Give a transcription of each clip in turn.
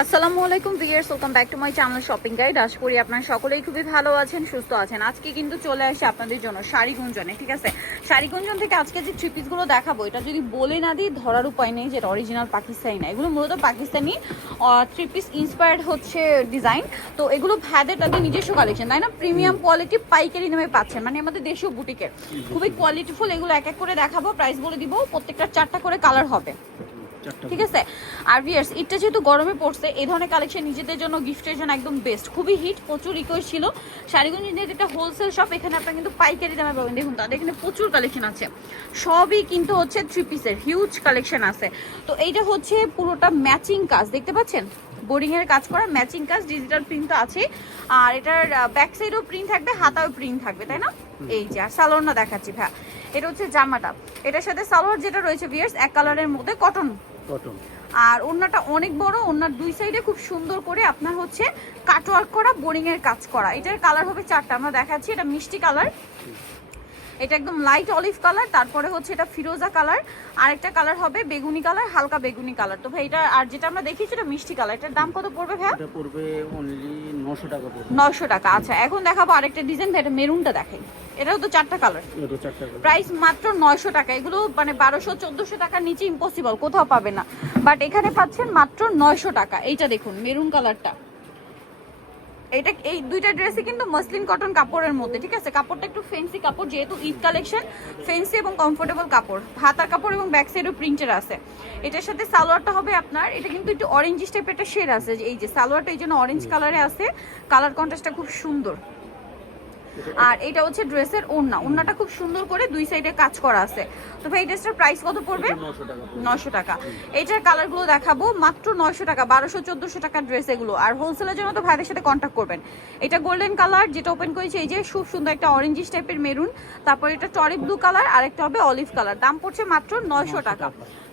আসসালামু আলাইকুম viewers, welcome back to my channel shopping guide. আশা করি আপনারা সকলেই খুবই ভালো আছেন, সুস্থ আছেন। আজকে কিন্তু চলে আসে আপনাদের জন্য শাড়িগুঞ্জনে, ঠিক আছে? শাড়িগুঞ্জন থেকে আজকে যে থ্রি পিসগুলো দেখাবো, এটা যদি বলে না দিই ধরার উপায় নেই যে এটা অরিজিনাল পাকিস্তানি না। এগুলো মূলত পাকিস্তানি থ্রি পিস ইন্সপায়ার্ড হচ্ছে ডিজাইন। তো এগুলো ভ্যাদের তাদের নিজস্ব কালেকশন, তাই না? প্রিমিয়াম কোয়ালিটি পাইকারি দামে পাচ্ছেন, মানে আমাদের দেশীয় বুটিকের খুবই কোয়ালিটিফুল। এগুলো এক এক করে দেখাবো, প্রাইস বলে দিব। প্রত্যেকটা 4টা করে কালার হবে, ঠিক আছে? আর ভিউয়ার্স, এটা যেহেতু গরমে পড়ছে, এই ধরনের কালেকশন নিজেদের জন্য, গিফটের জন্য একদম বেস্ট। খুবই হিট, প্রচুর রিকোয়েস্ট ছিল। শাড়িগুঞ্জনের যেটা হোলসেল শপ, এখানে আপনারা কিন্তু পাইকারি দামে পাবেন। দেখুন তাদের এখানে প্রচুর কালেকশন আছে, সবই কিন্তু হচ্ছে থ্রি পিসের হিউজ কালেকশন আছে। তো এইটা হচ্ছে পুরোটা ম্যাচিং কাজ, দেখতে পাচ্ছেন? বোর্ডিং এর কাজ করা ম্যাচিং কাজ, ডিজিটাল প্রিন্ট তো আছে। আর এটার ব্যাক সাইডেও প্রিন্ট থাকবে, হাতাও প্রিন্ট থাকবে, তাই না? এই যে, আর সালোয়ার না দেখাচ্ছি ভাই, এটা হচ্ছে জামাটা। এটার সাথে সালোয়ার যেটা রয়েছে ভিউয়ার্স, এক কালারের মধ্যে কটন। আর ওড়নাটা অনেক বড়, ওড়নার দুই সাইডে খুব সুন্দর করে আপনার হচ্ছে কাটওয়ার্ক করা, বোরিং এর কাজ করা। এটার কালার হবে 4টা, আমরা দেখাচ্ছি। এটা মিষ্টি কালার, এটা একদম লাইট অলিভ কালার, তারপরে হচ্ছে এটা ফিরোজা কালার, আরেকটা কালার হবে বেগুনি কালার, হালকা বেগুনি কালার। তো ভাই এটা, আর যেটা আমরা দেখিয়েছি এটা মিষ্টি কালার, এটার দাম কত পড়বে ভাই? এটা পড়বে অনলি 900 টাকা পড়বে। 900 টাকা। আচ্ছা, এখন দেখাবো আরেকটা ডিজাইন, এটা মেরুনটা দেখাই। এটাও তো 4টা কালার, এটা 4টা কালার, প্রাইস মাত্র 900 টাকা। এগুলো মানে 1200-1400 টাকার নিচে ইম্পসিবল, কোথাও পাবে না। বাট এখানে পাচ্ছেন মাত্র 900 টাকা। এইটা দেখুন মেরুন কালারটা, এটা এই দুইটা ড্রেসই কিন্তু মসলিন কটন কাপড়ের মধ্যে, ঠিক আছে? কাপড়টা একটু ফেন্সি কাপড়, যেহেতু ঈদ কালেকশন, ফেন্সি এবং কমফোর্টেবল কাপড়। হাতার কাপড় এবং ব্যাক সাইডও প্রিন্টের আছে। এটার সাথে সালোয়ারটা হবে আপনার, এটা কিন্তু একটু অরেঞ্জ টাইপের একটা শেড আছে, এই যে সালোয়ারটা এই জন্য অরেঞ্জ কালারে আছে। কালার কন্ট্রাস্টটা খুব সুন্দর। আর এটা হচ্ছে ড্রেসের ওড়না, ওড়নাটা খুব সুন্দর করে দুই সাইডে কাজ করা আছে। তো ভাই এই ড্রেসটার প্রাইস কত পড়বে? 900 টাকা। এইটার কালারগুলো দেখাবো, মাত্র 900 টাকা। 1200-1400 টাকার ড্রেস এগুলো। আর হোলসেলের জন্য তো ভাইদের সাথে কন্ট্যাক্ট করবেন। এটা গোল্ডেন কালার, যেটা ওপেন করেছে এই যে খুব সুন্দর একটা অরেঞ্জিশ টাইপের মেরুন, তারপর এটা টরি ব্লু কালার, আর একটা হবে অলিভ কালার। দাম পড়ছে মাত্র 900 টাকা।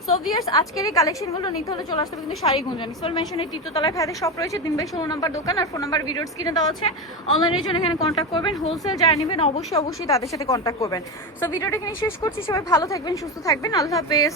সো ভিউয়ার্স, আজকের এই কালেকশনগুলো নিতে হলে চলে আসতে হবে কিন্তু শাড়িগুঞ্জন। ইসমাইল মেনশনের তৃতীয়তলায় ভাইদের শপ রয়েছে, 3/16 নম্বর দোকান। আর ফোন নাম্বার ভিডিওর স্ক্রিনে দেওয়া আছে, অনলাইনের জন্য এখানে কন্ট্যাক্ট করবেন। হোলসেল যারা নেবেন অবশ্যই তাদের সাথে কন্ট্যাক্ট করবেন। সো ভিডিওটা এখানে শেষ করছি, সবাই ভালো থাকবেন, সুস্থ থাকবেন, আল্লাহ হাফেজ।